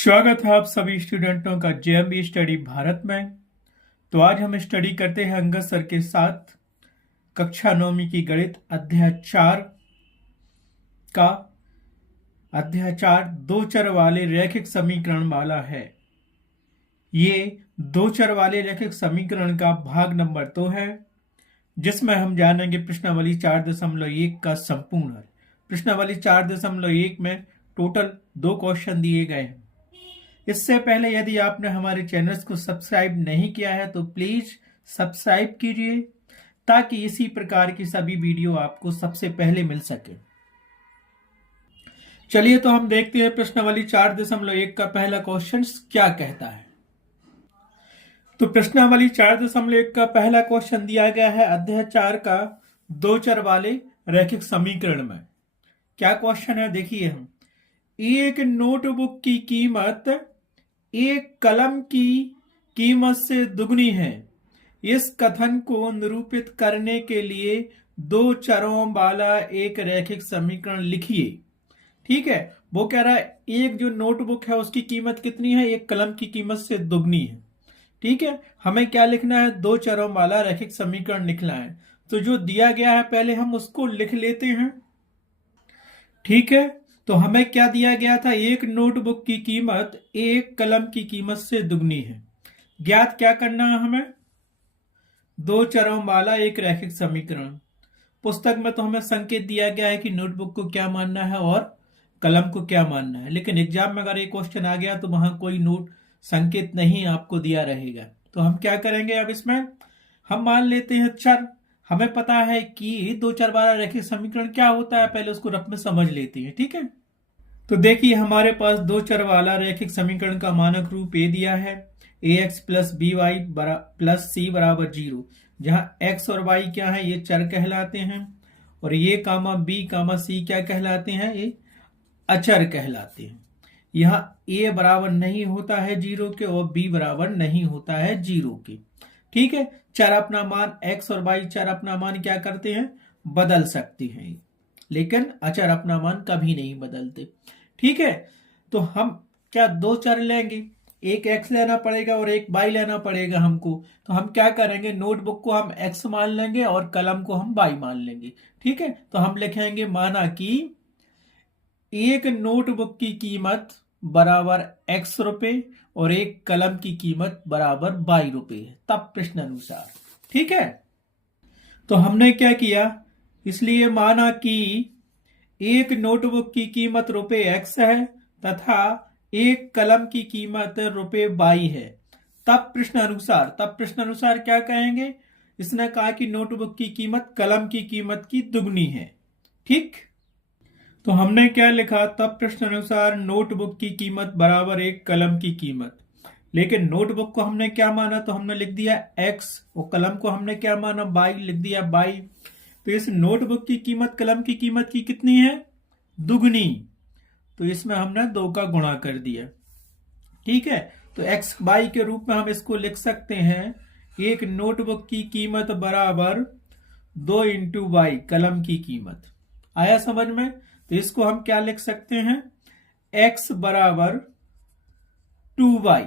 स्वागत है आप सभी स्टूडेंटों का जेएमबी स्टडी भारत में। तो आज हम स्टडी करते हैं अंगद सर के साथ कक्षा 9वीं की गणित अध्याय 4 का अध्याय 4 दो चर वाले रैखिक समीकरण वाला है। ये दो चर वाले रैखिक समीकरण का भाग नंबर 2 है, जिसमें हम जानेंगे प्रश्नावली 4.1 का संपूर्ण हल। प्रश्नावली 4.1 में टोटल 2 क्वेश्चन दिए गए हैं। इससे पहले यदि आपने हमारे चैनल्स को सब्सक्राइब नहीं किया है तो प्लीज सब्सक्राइब कीजिए, ताकि इसी प्रकार की सभी वीडियो आपको सबसे पहले मिल सके। चलिए तो हम देखते हैं प्रश्नावली 4.1 का पहला क्वेश्चन क्या कहता है। तो प्रश्नावली 4.1 का पहला क्वेश्चन दिया गया है अध्याय 4 का दो चर वाले रैखिक समीकरण में। क्या क्वेश्चन है देखिए हम। एक नोटबुक की कीमत एक कलम की कीमत से दुगनी है। इस कथन को निरूपित करने के लिए दो चरों वाला एक रैखिक समीकरण लिखिए। ठीक है, वो कह रहा है एक जो नोटबुक है उसकी कीमत कितनी है, एक कलम की कीमत से दुगनी है। ठीक है, हमें क्या लिखना है, दो चरों वाला रैखिक समीकरण लिखना है। तो जो दिया गया है पहले हम उसको लिख लेते हैं। ठीक है, तो हमें क्या दिया गया था, एक नोटबुक की कीमत एक कलम की कीमत से दुगनी है। ज्ञात क्या करना है हमें, दो चरों वाला एक रैखिक समीकरण। पुस्तक में तो हमें संकेत दिया गया है कि नोटबुक को क्या मानना है और कलम को क्या मानना है, लेकिन एग्जाम में अगर ये क्वेश्चन आ गया तो वहां कोई नोट संकेत नहीं आपको दिया रहेगा। तो हम क्या करेंगे, अब इसमें हम मान लेते हैं चर। हमें पता है कि दो चर वाला रैखिक समीकरण क्या होता है, पहले उसको रफ में समझ लेते हैं। ठीक है, तो देखिए हमारे पास दो चर वाला रैखिक समीकरण का मानक रूप ए दिया है, ax plus B Y plus C बराबर 0, जहां x और y क्या है, ये चर कहलाते हैं, और ये कामा b कामा c क्या कहलाते हैं, ये अचर कहलाते हैं। यहाँ a बराबर नहीं होता है 0 के और b बराबर नहीं होता है 0 के। ठीक है, चर अपना मान x और y चर अपना मान क्या करते हैं, बदल सकते हैं, लेकिन अचर अपना मान कभी नहीं बदलते। ठीक है, तो हम क्या दो चर लेंगे, एक x लेना पड़ेगा और एक y लेना पड़ेगा हमको। तो हम क्या करेंगे, नोटबुक को हम x मान लेंगे और कलम को हम y मान लेंगे। ठीक है, तो हम लिखेंगे माना कि एक नोटबुक की कीमत बराबर x रुपए और एक कलम की कीमत बराबर y रुपए है, तब प्रश्न अनुसार। ठीक है, तो हमने क्या किया, इसलिए माना कि एक नोटबुक की कीमत रुपए x है तथा एक कलम की कीमत रुपए y है, तब प्रश्न अनुसार क्या कहेंगे, इसने कहा कि नोटबुक की कीमत कलम की कीमत की दुगनी है। ठीक, तो हमने क्या लिखा, तब प्रश्न अनुसार नोटबुक की कीमत बराबर एक कलम की कीमत। लेकिन नोटबुक को हमने क्या माना, तो हमने लिख दिया x और कलम को हमने क्या माना, y, लिख दिया y। तो इस नोटबुक की कीमत कलम की कीमत की कितनी है, दुगनी, तो इसमें हमने 2 का गुणा कर दिया। ठीक है, तो x y के रूप में हम इसको लिख सकते हैं, एक नोटबुक की कीमत बराबर 2 इंटू y कलम की कीमत। आया समझ में, तो इसको हम क्या लिख सकते हैं, x बराबर 2y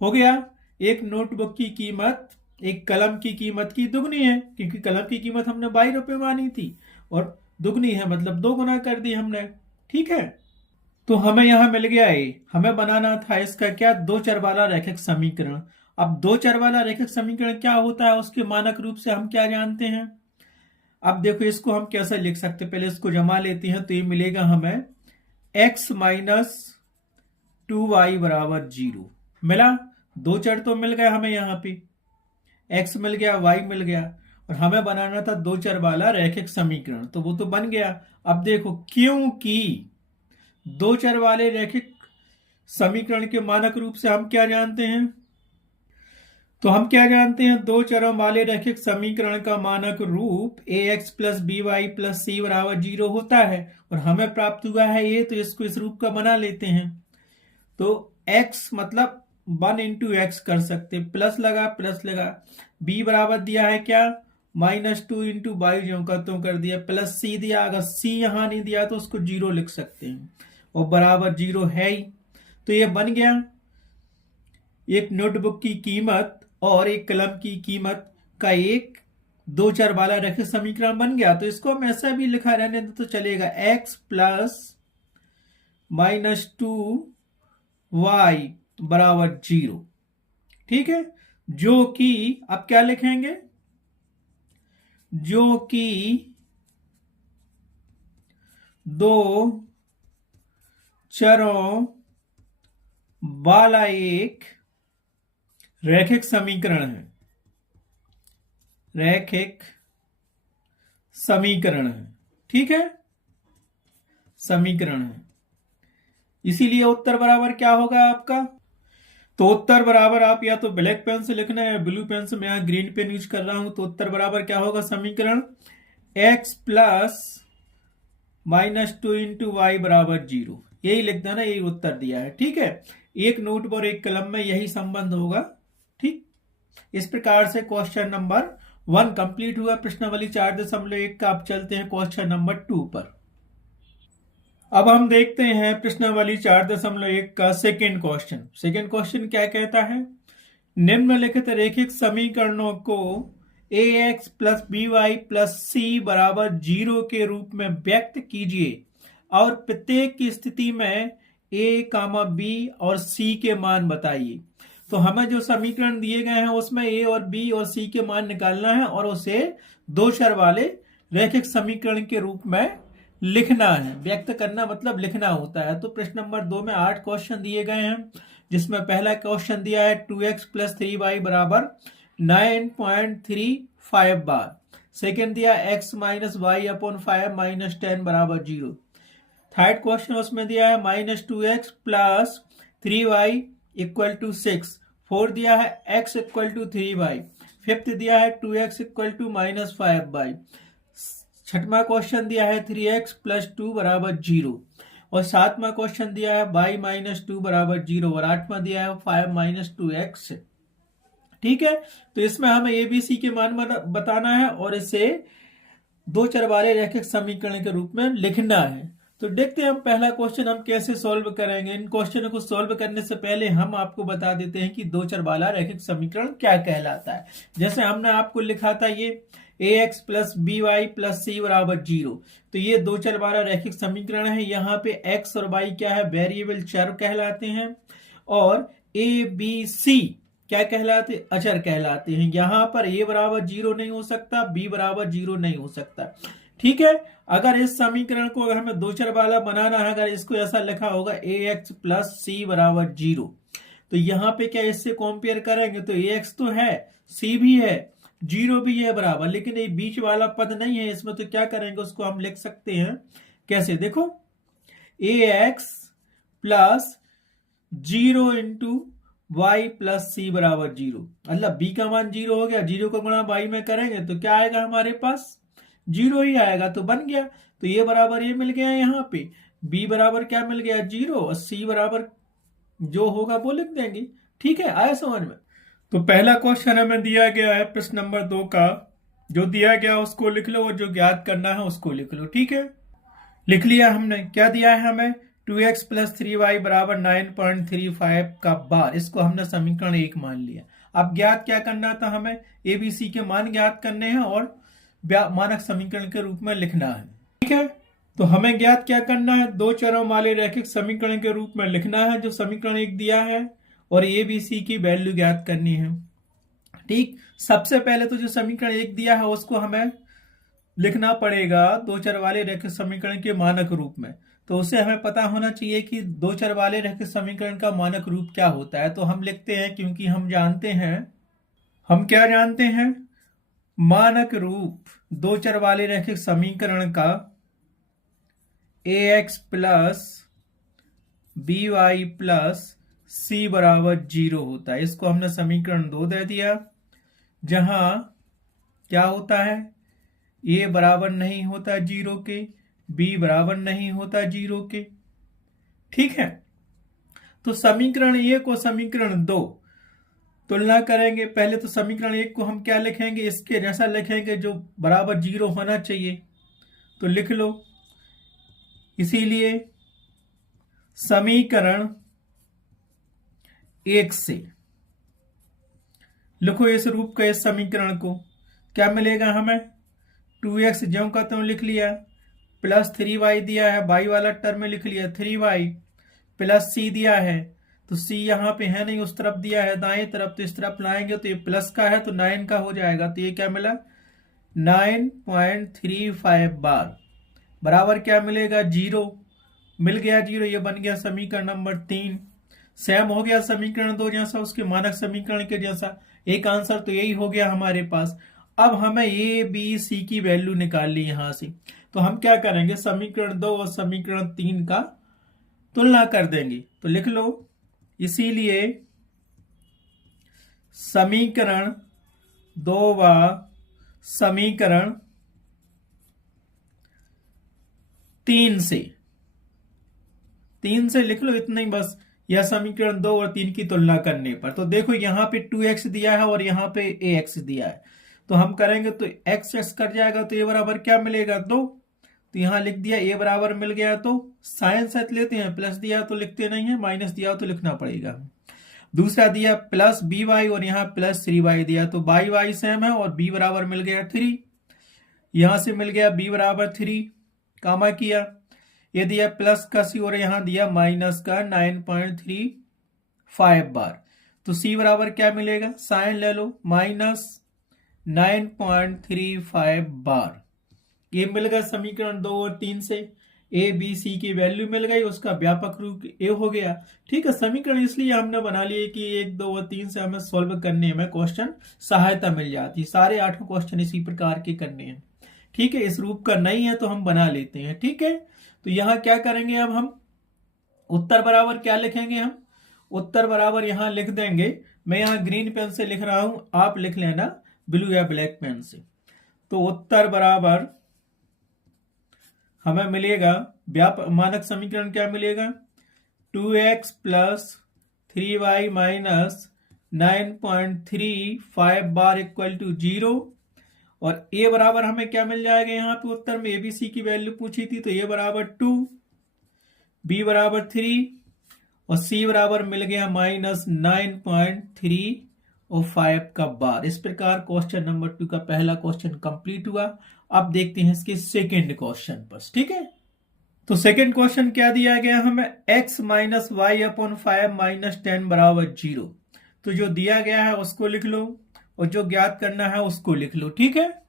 हो गया। एक नोटबुक की कीमत एक कलम की कीमत की दुगनी है, क्योंकि कलम की कीमत हमने 22 रुपए मानी थी और दुगनी है मतलब 2 गुना कर दी हमने। ठीक है, तो हमें यहां मिल गया ए। हमें बनाना था इसका क्या, दो चर वाला रैखिक समीकरण। अब दो चर वाला रैखिक समीकरण क्या होता है, उसके मानक रूप से हम क्या जानते हैं। अब देखो इसको हम कैसे लिख सकते, पहले इसको जमा लेते हैं, तो ये मिलेगा हमें x माइनस 2y बराबर 0 मिला। दो चर तो मिल गया हमें, यहाँ पे x मिल गया, y मिल गया, और हमें बनाना था दो चर वाला रैखिक समीकरण, तो वो तो बन गया। अब देखो, क्योंकि दो चर वाले रैखिक समीकरण के मानक रूप से हम क्या जानते हैं, तो हम क्या जानते हैं, दो चरों वाले रैखिक समीकरण का मानक रूप ax plus B Y plus C बराबर 0 होता है, और हमें प्राप्त हुआ है ये, तो इसको इस रूप का बना लेते हैं। तो x मतलब 1 इंटू एक्स कर सकते, प्लस लगा, b बराबर दिया है क्या, -2 इंटू बाई जो का तो कर दिया, प्लस c दिया, अगर c यहां नहीं दिया तो उसको 0 लिख सकते हैं, और बराबर 0 है ही। तो ये बन गया एक नोटबुक की कीमत और एक कलम की कीमत का एक दो चर वाला रैखिक समीकरण बन गया। तो इसको हम ऐसा भी लिखा रहने दे तो चलेगा, x प्लस -2y बराबर 0। ठीक है, जो कि अब क्या लिखेंगे, जो कि दो चरों वाला एक रैखिक समीकरण है, रैखिक समीकरण है। ठीक है, समीकरण है, इसीलिए उत्तर बराबर क्या होगा आपका। तो उत्तर बराबर आप या तो ब्लैक पेन से लिखना है, ब्लू पेन से, मैं यहां ग्रीन पेन यूज कर रहा हूं। तो उत्तर बराबर क्या होगा, समीकरण x प्लस -2 इंटू वाई बराबर 0। यही लिख देना, यही उत्तर दिया है। ठीक है, एक नोट और एक कलम में यही संबंध होगा। ठीक, इस प्रकार से क्वेश्चन नंबर 1 कंप्लीट हुआ प्रश्नावली 4.1 का। अब चलते हैं क्वेश्चन नंबर 2 पर। अब हम देखते हैं प्रश्नावली 4.1 का सेकेंड क्वेश्चन। सेकेंड क्वेश्चन क्या कहता है, निम्नलिखित रैखिक समीकरणों को ax plus by plus c बराबर 0 के रूप में व्यक्त कीजिए और प्रत्येक की स्थिति में a, b और c के मान बताइए। तो हमें जो समीकरण दिए गए हैं उसमें a और b और c के मान निकालना है और उसे दो चर वाले रैखिक समीकरण के रूप में लिखना है। व्यक्त करना मतलब लिखना होता है। तो प्रश्न नंबर 2 में 8 क्वेश्चन दिए गए हैं, जिसमें पहला क्वेश्चन दिया है 2x प्लस 3y बराबर 9.35 बार। सेकेंड दिया x minus y upon 5 minus 10 बराबर 0। थर्ड क्वेश्चन उसमें दिया है -2x plus 3y equal to 6। Fourth दिया है x equal to 3y। Fifth दिया है 2x इक्वल टू -5y। छठवां क्वेश्चन दिया है 3x प्लस 2 बराबर 0 और सातवां क्वेश्चन दिया है y माइनस 2 बराबर 0 और आठवां दिया है 5 माइनस 2x। ठीक है, तो इसमें हमें ABC के मान बताना है और इसे दो चर वाले रैखिक समीकरण के रूप में लिखना है। तो देखते हैं हम पहला क्वेश्चन हम कैसे सॉल्व करेंगे। इन क्वेश्चनों को सॉल्व करने से पहले हम आपको बता देते हैं कि दो चर वाला रैखिक समीकरण क्या कहलाता है। जैसे हमने आपको लिखा था ये ax plus by plus c बराबर 0, तो ये दो चर वाला रैखिक समीकरण है। यहाँ पे x और y क्या है, वेरिएबल चर कहलाते हैं और a b c क्या कहलाते, अचर कहलाते हैं। यहाँ पर a बराबर 0 नहीं हो सकता, b बराबर 0 नहीं हो सकता। ठीक है, अगर इस समीकरण को अगर हमें दो चर वाला बनाना है, अगर इसको ऐसा लिखा होगा ax प्लस c बराबर 0, तो यहाँ पे क्या इससे कंपेयर करेंगे तो ax तो है, c भी है, 0 भी है बराबर, लेकिन ये बीच वाला पद नहीं है इसमें। तो क्या करेंगे, उसको हम लिख सकते हैं कैसे, देखो ax plus 0 into y plus c बराबर 0। मतलब b का मान 0 हो गया, 0 को गुणा y में करेंगे तो क्या आएगा हमारे पास, 0 ही आएगा। तो बन गया, तो ये बराबर ये मिल गया यहाँ पे, b बराबर क्या मिल गया 0 और c बराबर जो होगा वो लिख देंगे। ठीक है, आया समझ में। तो पहला क्वेश्चन हमें दिया गया है प्रश्न नंबर 2 का, जो दिया गया उसको लिख लो और जो ज्ञात करना है उसको लिख लो। ठीक है, लिख लिया हमने। क्या दिया है हमें, 2x प्लस 3y बराबर 9.35 का बार, इसको हमने समीकरण 1 मान लिया। अब ज्ञात क्या करना था, हमें ABC के मान ज्ञात करने हैं और मानक समीकरण के रूप में लिखना है। ठीक है, तो हमें ज्ञात क्या करना है, दो चरों वाले रैखिक समीकरण के रूप में लिखना है जो समीकरण 1 दिया है और ABC की वैल्यू ज्ञात करनी है। ठीक, सबसे पहले तो जो समीकरण 1 दिया है उसको हमें लिखना पड़ेगा दो चर वाले रैखिक समीकरण के मानक रूप में। तो उसे हमें पता होना चाहिए कि दो चर वाले रैखिक समीकरण का मानक रूप क्या होता है। तो हम लिखते हैं, क्योंकि हम जानते हैं, हम क्या जानते हैं, मानक रूप दो चर वाले रैखिक समीकरण का ax plus by plus c बराबर 0 होता है। इसको हमने समीकरण 2 दे दिया, जहां क्या होता है, a बराबर नहीं होता 0 के, b बराबर नहीं होता 0 के। ठीक है, तो समीकरण 1 और समीकरण 2 तुलना करेंगे। पहले तो समीकरण 1 को हम क्या लिखेंगे, इसके जैसा लिखेंगे जो बराबर 0 होना चाहिए, तो लिख लो। इसीलिए समीकरण 1 से। लिखो इस रूप का इस समीकरण को, क्या मिलेगा हमें, 2x ज्यों का त्यों लिख लिया, प्लस 3y दिया है, y वाला टर्म में लिख लिया 3y, प्लस c दिया है, तो c यहाँ पे है नहीं, उस तरफ दिया है दाएं तरफ, तो इस तरफ लाएंगे तो ये प्लस का है तो 9 का हो जाएगा, तो ये क्या मिला 9.35 बार बराबर क्या मिलेगा 0, मिल गया 0, ये बन गया समीकरण नंबर 3। सेम हो गया समीकरण 2 जैसा, उसके मानक समीकरण के जैसा, एक आंसर तो यही हो गया हमारे पास। अब हमें ए बी सी की वैल्यू निकालनी यहां से, तो हम क्या करेंगे, समीकरण 2 और समीकरण 3 का तुलना कर देंगे, तो लिख लो, इसीलिए समीकरण 2 व समीकरण 3 से लिख लो, इतना ही बस, यह समीकरण 2 और 3 की तुलना करने पर। तो देखो यहाँ पे 2x दिया है और यहाँ पे ax दिया है, तो हम करेंगे तो x कट जाएगा, तो a बराबर क्या मिलेगा 2, तो यहाँ लिख दिया a बराबर मिल गया, तो साइन साथ लेते हैं, प्लस दिया तो लिखते नहीं है, माइनस दिया तो लिखना पड़ेगा। दूसरा दिया प्लस by और यहाँ प्लस 3y दिया, तो y सेम है और b बराबर मिल गया 3, यहां से मिल गया b बराबर 3, कामा किया, ये दिया प्लस का c और यहां दिया माइनस का 9.35 बार, तो c बराबर क्या मिलेगा, साइन ले लो, माइनस 9.35 बार। ये मिल गया समीकरण 2 और 3 से, ए बी सी की वैल्यू मिल गई, उसका व्यापक रूप ए हो गया। ठीक है, समीकरण इसलिए हमने बना लिए कि 1, 2 और 3 से हमें सॉल्व करने में क्वेश्चन सहायता मिल जाती, सारे 8 क्वेश्चन इसी प्रकार के करने हैं। ठीक है, इस रूप का नहीं है तो हम बना लेते हैं। ठीक है, तो यहां क्या करेंगे, अब हम उत्तर बराबर क्या लिखेंगे, हम उत्तर बराबर यहां लिख देंगे, मैं यहां ग्रीन पेन से लिख रहा हूं, आप लिख लेना ब्लू या ब्लैक पेन से। तो उत्तर बराबर हमें मिलेगा, मानक समीकरण क्या मिलेगा, 2x प्लस 3y माइनस 9.35 बार इक्वल टू 0, और a बराबर हमें क्या मिल जाएगा, यहाँ पे उत्तर में एबीसी की वैल्यू पूछी थी, तो a बराबर 2, b बराबर 3 और c बराबर मिल गया माइनस 9.35 का बार। इस प्रकार क्वेश्चन नंबर 2 का पहला क्वेश्चन कंप्लीट हुआ। अब देखते हैं इसके सेकंड क्वेश्चन पर। ठीक है, तो सेकंड क्वेश्चन क्या दिया गया हमें, x minus y upon 5 minus 10 बराबर 0। तो जो दिया गया है उसको लिख लो और जो ज्ञात करना है उसको लिख लो। ठीक है,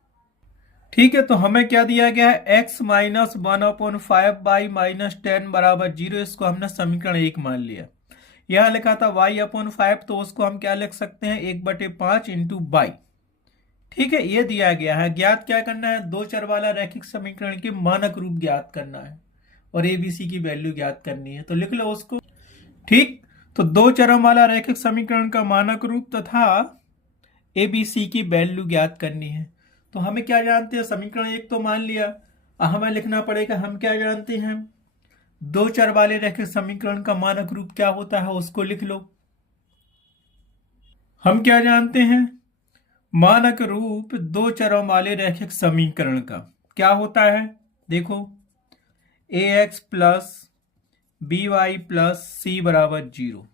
ठीक है, तो हमें क्या दिया गया है, x माइनस 1/5 बाई माइनस 10 बराबर 0, इसको हमने समीकरण 1 मान लिया। यहां लिखा था y/5, तो उसको हम क्या लिख सकते हैं, 1/5 इंटू बाई। ठीक है, ये दिया गया है। ज्ञात क्या करना है, दो चर वाला रैखिक समीकरण के मानक रूप ज्ञात करना है और एबीसी की वैल्यू ज्ञात करनी है, तो लिख लो उसको। ठीक, तो दो चरों वाला रैखिक समीकरण का मानक रूप तथा एबीसी की वैल्यू ज्ञात करनी है। तो हमें क्या जानते हैं, समीकरण 1 तो मान लिया, हमें लिखना पड़ेगा हम क्या जानते हैं, दो चर वाले रैखिक समीकरण का मानक रूप क्या होता है उसको लिख लो। हम क्या जानते हैं, मानक रूप दो चरों वाले रैखिक समीकरण का क्या होता है, देखो ax plus by plus c बराबर 0,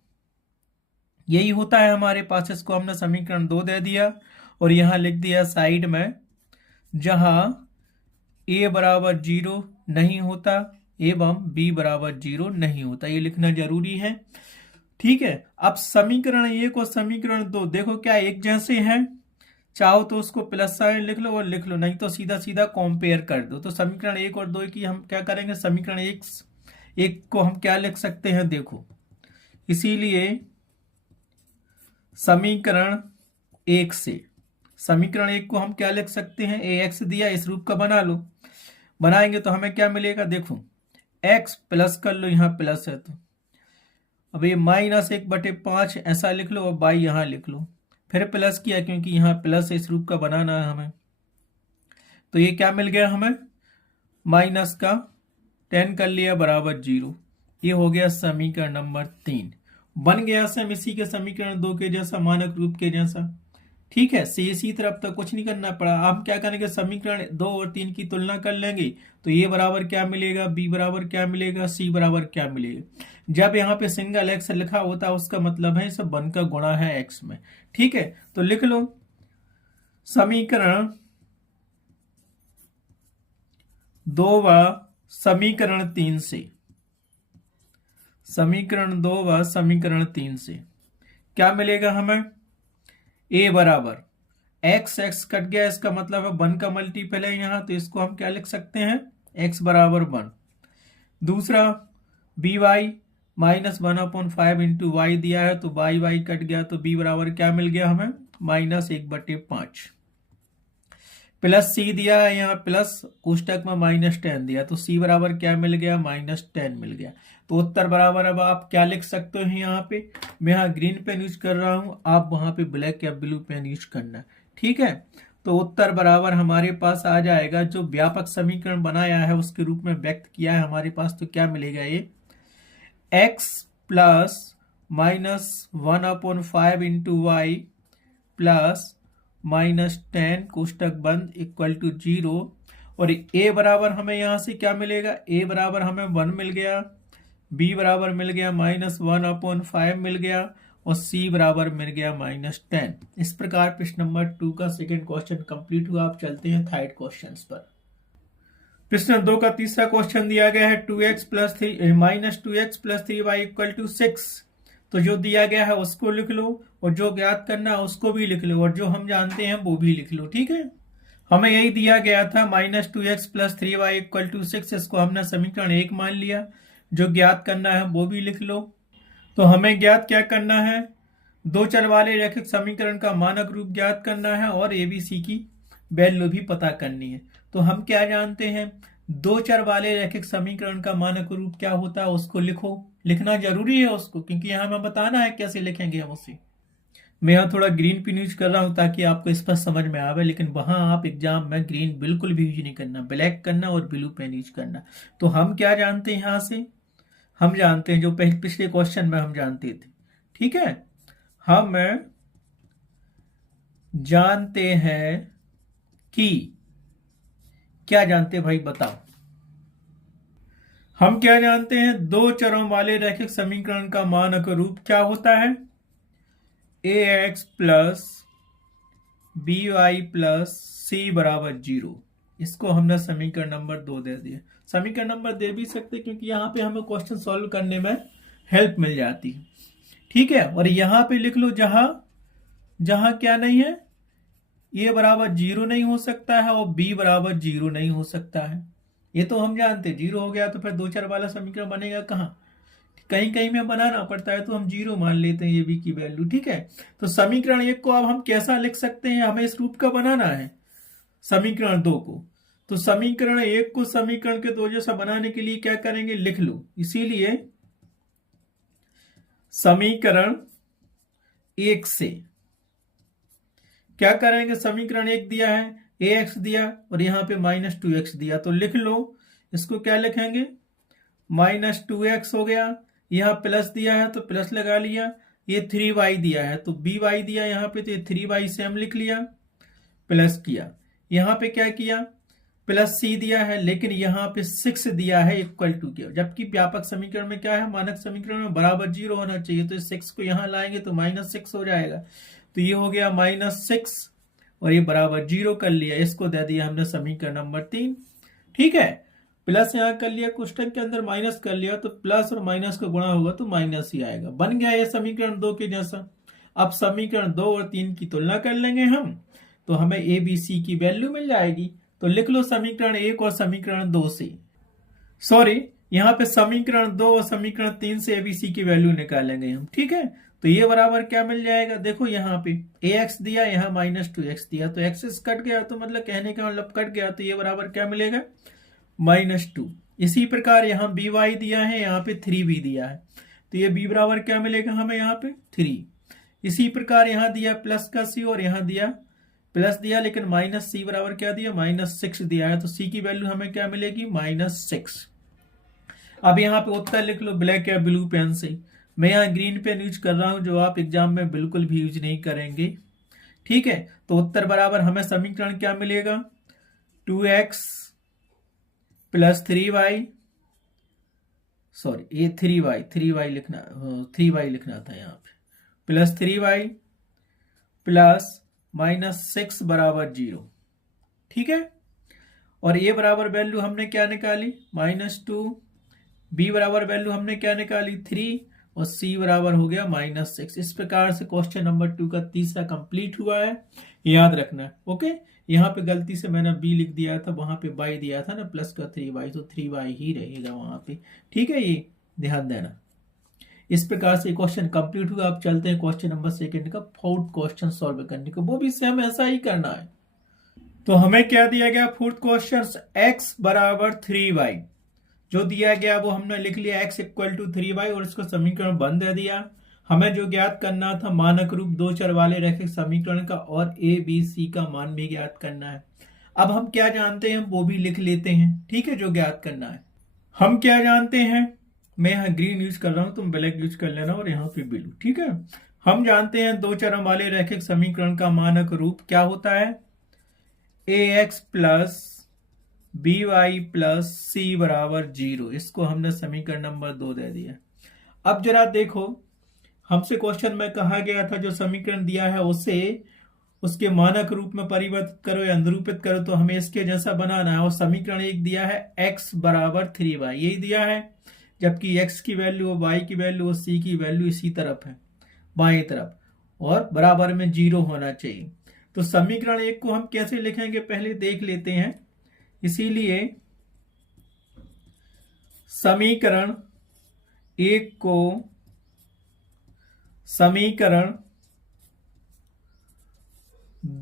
यही होता है हमारे पास। इसको हमने समीकरण 2 दे दिया और यहां लिख दिया साइड में, जहां a बराबर 0 नहीं होता एवं b बराबर 0 नहीं होता, ये लिखना जरूरी है। ठीक है, अब समीकरण 1 और समीकरण 2 देखो क्या एक जैसे हैं, चाहो तो उसको प्लस साइन लिख लो और लिख लो, नहीं तो सीधा सीधा कंपेयर कर दो। तो समीकरण 1 और 2 की हम क्या करेंगे, समीकरण 1 को हम क्या लिख सकते हैं, देखो, इसीलिए समीकरण 1 से समीकरण 1 को हम क्या लिख सकते हैं, ax दिया, इस रूप का बना लो। बनाएंगे तो हमें क्या मिलेगा, देखो x प्लस कर लो, यहाँ प्लस है तो अब ये माइनस 1/5 ऐसा लिख लो और बाई यहां लिख लो, फिर प्लस किया क्योंकि यहां प्लस इस रूप का बनाना है हमें, तो ये क्या मिल गया हमें, माइनस का 10 कर लिया बराबर 0। ये हो गया समीकरण नंबर 3, बन गया सेम इसी के समीकरण 2 के जैसा, मानक रूप के जैसा। ठीक है, से इसी तरफ तक कुछ नहीं करना पड़ा। हम क्या करेंगे, समीकरण 2 और 3 की तुलना कर लेंगे, तो ये बराबर क्या मिलेगा, बी बराबर क्या मिलेगा, सी बराबर क्या मिलेगा। जब यहाँ पे सिंगल एक्स लिखा होता है उसका मतलब है इसे 1 का गुणा है एक्स में। ठीक है, तो लिख लो समीकरण 2 व समीकरण 3 से, समीकरण 2 व समीकरण 3 से क्या मिलेगा हमें? ए बराबर एक्स, एक्स कट गया, इसका मतलब है 1 का मल्टीपल है यहाँ, तो इसको हम क्या लिख सकते हैं? एक्स बराबर 1। दूसरा बी वाई -1/5 इंटू वाई दिया है, तो वाई वाई कट गया, तो बी बराबर क्या मिल गया हमें? -1/5। प्लस सी दिया है यहाँ, प्लस कोष्टक में -10 दिया, तो सी बराबर क्या मिल गया? -10 मिल गया। तो उत्तर बराबर अब आप क्या लिख सकते हो यहाँ पे? मैं यहाँ ग्रीन पेन यूज कर रहा हूं, आप वहां पे ब्लैक या ब्लू पेन यूज करना। ठीक है, तो उत्तर बराबर हमारे पास आ जाएगा, जो व्यापक समीकरण बनाया है उसके रूप में व्यक्त किया है हमारे पास, तो क्या मिलेगा? ये x plus -1/5 into y plus -10 कोष्टक बंद इक्वल टू 0। और a बराबर हमें यहां से क्या मिलेगा? a बराबर हमें 1 मिल गया, b बराबर मिल गया -1/5 मिल गया, और c बराबर मिल गया -10। इस प्रकार प्रश्न नंबर 2 का सेकंड क्वेश्चन कंप्लीट हुआ। आप चलते हैं थर्ड क्वेश्चन पर। प्रश्न 2 का तीसरा क्वेश्चन दिया गया है 2x + 2x + 3y = 6। तो जो दिया गया है उसको लिख लो, और जो ज्ञात करना है उसको भी लिख लो, और जो हम जानते हैं वो भी लिख लो। ठीक है, हमें यही दिया गया था -2x + 3y = 6, इसको हमने समीकरण 1 मान लिया। जो ज्ञात करना है वो भी लिख लो। तो हमें ज्ञात क्या करना है? दो चर वाले रैखिक समीकरण का मानक रूप ज्ञात करना है और एबीसी की वैल्यू भी पता करनी है। तो हम क्या जानते हैं? दो चर वाले रैखिक समीकरण का मानक रूप क्या होता है उसको लिखो। लिखना जरूरी है उसको, क्योंकि यहाँ हमें बताना है कैसे लिखेंगे हम उसे। मैं यहाँ थोड़ा ग्रीन पेन यूज कर रहा हूँ ताकि आपको स्पष्ट समझ में आवे, लेकिन वहां आप एग्जाम में ग्रीन बिल्कुल भी यूज नहीं करना, ब्लैक करना और ब्लू पेन यूज करना। तो हम क्या जानते हैं यहाँ से? हम जानते हैं जो पिछले क्वेश्चन में हम जानते थे। ठीक है, हम जानते हैं कि क्या जानते हैं भाई बताओ? हम क्या जानते हैं? दो चरों वाले रैखिक समीकरण का मानक रूप क्या होता है? ax plus by plus c बराबर 0। इसको हमने समीकरण नंबर 2 दे दिया। समीकरण नंबर दे भी सकते क्योंकि यहाँ पे हमें क्वेश्चन सॉल्व करने में हेल्प मिल जाती है। ठीक है, और यहाँ पे लिख लो जहां जहां क्या नहीं है, a बराबर 0 नहीं हो सकता है और b बराबर 0 नहीं हो सकता है। ये तो हम जानते, 0 हो गया तो फिर दो चर वाला समीकरण बनेगा कहाँ? कहीं कहीं में बनाना पड़ता है, तो हम 0 मान लेते हैं ये b की वैल्यू। ठीक है, तो समीकरण 1 को अब हम कैसा लिख सकते हैं? हमें इस रूप का बनाना है समीकरण 2 को। तो समीकरण 1 को समीकरण के 2 जैसा बनाने के लिए क्या करेंगे? लिख लो। इसीलिए समीकरण 1 से क्या करेंगे? समीकरण 1 दिया है ax दिया और यहां पे -2x दिया, तो लिख लो। इसको क्या लिखेंगे? -2x हो गया, यहां प्लस दिया है तो प्लस लगा लिया। ये 3y दिया है तो by दिया यहाँ पे, तो ये 3y से हम लिख लिया, प्लस किया। यहाँ पे क्या किया? प्लस c दिया है, लेकिन यहाँ पे 6 दिया है इक्वल टू किया, जबकि व्यापक समीकरण में क्या है? मानक समीकरण में बराबर 0 होना चाहिए, तो 6 को यहाँ लाएंगे तो -6 हो जाएगा। तो ये हो गया -6 और ये बराबर 0 कर लिया। इसको दे दिया हमने समीकरण नंबर 3। ठीक है, प्लस यहाँ कर लिया, कोष्टक के अंदर माइनस कर लिया, तो प्लस और माइनस का गुणा होगा तो माइनस ही आएगा। बन गया ये समीकरण 2 के जैसा। अब समीकरण 2 और 3 की तुलना कर लेंगे हम, तो हमें ए बी सी की वैल्यू मिल जाएगी। तो लिख लो समीकरण 1 और समीकरण 2 से, सॉरी यहाँ पे समीकरण 2 और समीकरण 3 से एबीसी की वैल्यू निकालेंगे हम। ठीक है, तो ये बराबर क्या मिल जाएगा? देखो यहाँ पे ax दिया, यहाँ -2x दिया, तो एक्सेस कट गया, तो मतलब कहने का मतलब कट गया, तो ये बराबर क्या मिलेगा? -2। इसी प्रकार यहाँ by दिया है, यहाँ पे 3b दिया है, तो ये b बराबर क्या मिलेगा हमें? यहाँ पे 3। इसी प्रकार यहाँ दिया प्लस का c और यहाँ दिया प्लस दिया, लेकिन -c बराबर क्या दिया? -6 दिया है, तो c की वैल्यू हमें क्या मिलेगी? -6। अब यहाँ पे उत्तर लिख लो ब्लैक या ब्लू पेन से। मैं यहाँ ग्रीन पेन यूज कर रहा हूं, जो आप एग्जाम में बिल्कुल भी यूज नहीं करेंगे। ठीक है, तो उत्तर बराबर हमें समीकरण क्या मिलेगा? 2x + 3y सॉरी ये 3y लिखना, 3y लिखना था यहाँ पे, प्लस 3y प्लस -6 बराबर 0। ठीक है, और a बराबर वैल्यू हमने क्या निकाली -2, b बराबर वैल्यू हमने क्या निकाली 3, और c बराबर हो गया -6। इस प्रकार से क्वेश्चन नंबर 2 का तीसरा कंप्लीट हुआ है, याद रखना है। ओके, यहाँ पे गलती से मैंने b लिख दिया था, वहां पे y दिया था ना प्लस का 3y, तो 3y ही रहेगा वहां पे। ठीक है, ये ध्यान देना। इस प्रकार से क्वेश्चन कंप्लीट हुआ। अब चलते हैं क्वेश्चन नंबर 2 का फोर्थ क्वेश्चन सॉल्व करने को, वो भी सेम ऐसा ही करना है। तो हमें क्या दिया गया फोर्थ क्वेश्चन, x बराबर 3y जो दिया गया वो हमने लिख लिया x इक्वल टू 3y, और इसको समीकरण 1 दे दिया। हमें जो ज्ञात करना था मानक रूप दो चर वाले रैखिक समीकरण का, और a b c का मान भी ज्ञात करना है। अब हम क्या जानते हैं वो भी लिख लेते हैं। ठीक है, जो ज्ञात करना है हम क्या जानते हैं, मैं यहाँ ग्रीन यूज कर रहा हूं, तुम ब्लैक यूज कर लेना, और यहाँ पे ब्लू। ठीक है, हम जानते हैं दो चरों वाले रैखिक समीकरण का मानक रूप क्या होता है, ax plus by plus c बराबर 0। इसको हमने समीकरण नंबर 2 दे दिया। अब जरा देखो, हमसे क्वेश्चन में कहा गया था जो समीकरण दिया है उसे उसके मानक रूप में परिवर्तित करो या अनुरूपित करो, तो हमें इसके जैसा बनाना है। और समीकरण एक दिया है x बराबर 3y, यही दिया है, जबकि x की वैल्यू और y की वैल्यू और c की वैल्यू इसी तरफ है, बाएं तरफ, और बराबर में 0 होना चाहिए। तो समीकरण एक को हम कैसे लिखेंगे पहले देख लेते हैं। इसीलिए समीकरण एक को समीकरण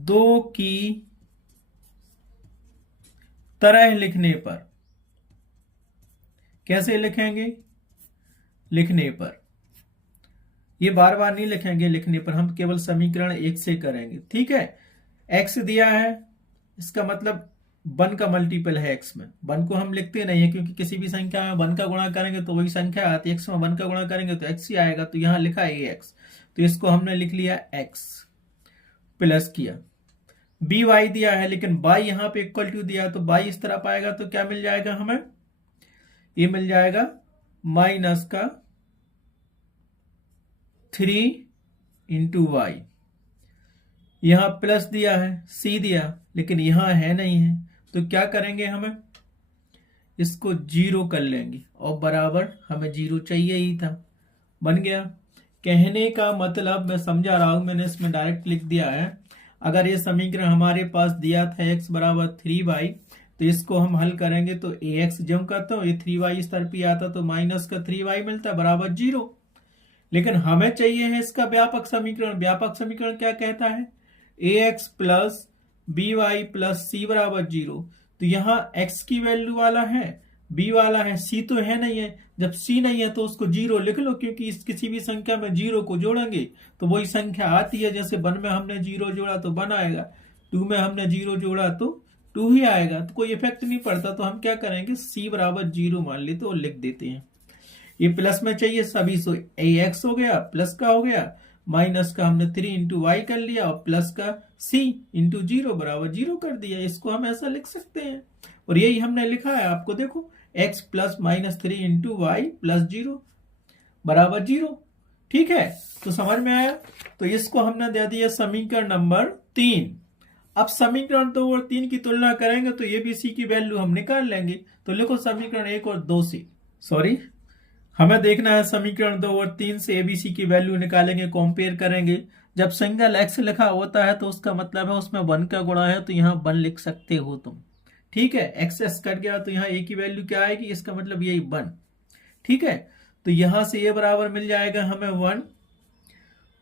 2 की तरह लिखने पर कैसे लिखेंगे, लिखने पर, ये बार बार नहीं लिखेंगे, लिखने पर हम केवल समीकरण 1 से करेंगे। ठीक है, x दिया है, इसका मतलब 1 का मल्टीपल है x में। 1 को हम लिखते नहीं है, क्योंकि किसी भी संख्या में 1 का गुणा करेंगे तो वही संख्या आती है, x में 1 का गुणा करेंगे तो x ही आएगा। तो यहां लिखा है ax, तो इसको हमने लिख लिया x, प्लस किया। by दिया है, लेकिन y यहां पे इक्वल टू दिया, तो y इस तरफ आएगा तो क्या मिल जाएगा हमें, ये मिल जाएगा माइनस का 3 इंटू y। यहां प्लस दिया है, c दिया, लेकिन यहां है नहीं है, तो क्या करेंगे, हमें इसको 0 कर लेंगे, और बराबर हमें 0 चाहिए ही था, बन गया। कहने का मतलब मैं समझा रहा हूं, मैंने इसमें डायरेक्ट लिख दिया है। अगर ये समीकरण हमारे पास दिया था x बराबर 3y, तो इसको हम हल करेंगे तो ax जम करता हूं, ये 3y इस तरफ ही आता तो माइनस का 3y मिलता बराबर 0। लेकिन हमें चाहिए है इसका व्यापक समीकरण। व्यापक समीकरण क्या कहता है, ax plus by plus c बराबर 0। तो यहाँ x की वैल्यू वाला है, b वाला है, c तो है नहीं है। जब c नहीं है तो उसको 0 लिख लो, क्योंकि इस किसी भी संख्या में 0 को जोड़ेंगे तो वही संख्या आती है। जैसे 1 में हमने 0 जोड़ा तो 1 आएगा, 2 में हमने 0 जोड़ा तो 2 ही आएगा, तो कोई इफेक्ट नहीं पड़ता। तो हम क्या करेंगे, c बराबर 0 मान लेते और लिख देते हैं। ये प्लस में चाहिए सभी, सो ax हो गया, प्लस का हो गया, माइनस का हमने 3 इंटू वाई कर लिया, और प्लस का c इंटू 0 बराबर 0 कर दिया। इसको हम ऐसा लिख सकते हैं, और यही हमने लिखा है। आपको देखो, x plus minus 3 into y plus 0 बराबर 0। ठीक है, तो समझ में आया। तो इसको हमने दे दिया समीकरण नंबर 3। अब समीकरण 2 और 3 की तुलना करेंगे तो ए बी सी की वैल्यू हम निकाल लेंगे। तो लिखो समीकरण 1 और 2 से, सॉरी हमें देखना है समीकरण 2 और 3 से एबीसी की वैल्यू निकालेंगे, कंपेयर करेंगे। जब सिंगल एक्स लिखा होता है तो उसका मतलब है उसमें 1 का गुणा है, तो यहाँ 1 लिख सकते हो तुम। ठीक है, एक्स एस कट गया तो यहाँ ए की वैल्यू क्या आएगी, इसका मतलब यही 1। ठीक है, तो यहां से ए बराबर मिल जाएगा हमें 1,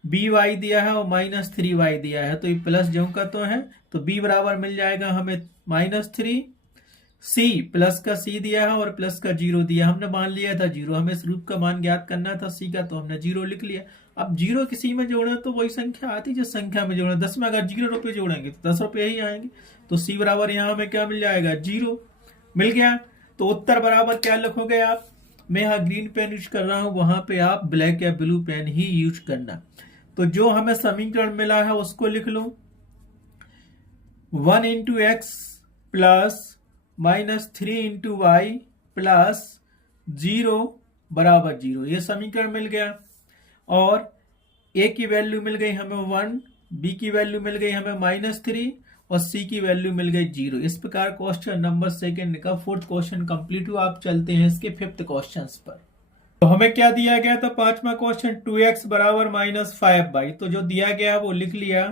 बी वाई दिया है और माइनस 3y दिया है, तो ये प्लस जो का तो है, तो b बराबर मिल जाएगा हमें -3, c प्लस का c दिया है और प्लस का 0 दिया, हमने मान लिया था 0, हमें इस रूप का मान ज्ञात करना था c का, तो हमने 0 लिख लिया। अब 0 किसी में जोड़े तो वही संख्या आती जिस संख्या में जोड़े। 10 में अगर 0 रुपए जोड़ेंगे तो 10 रुपए ही आएंगे, तो c बराबर यहाँ हमें क्या मिल जाएगा, 0 मिल गया। तो उत्तर बराबर क्या लिखोगे आप, मैं यहाँ ग्रीन पेन यूज कर रहा हूं, वहां पे आप ब्लैक या ब्लू पेन ही यूज करना। तो जो हमें समीकरण मिला है उसको लिख लो, 1 into x plus -3 into y plus 0 बराबर 0, ये समीकरण मिल गया। और ए की वैल्यू मिल गई हमें 1, बी की वैल्यू मिल गई हमें -3 और सी की वैल्यू मिल गई 0। इस प्रकार क्वेश्चन नंबर सेकंड का 4th क्वेश्चन कंप्लीट हुआ। आप चलते हैं इसके 5th क्वेश्चन पर। तो हमें क्या दिया गया था 5वां क्वेश्चन, 2x बराबर -5y। तो जो दिया गया वो लिख लिया,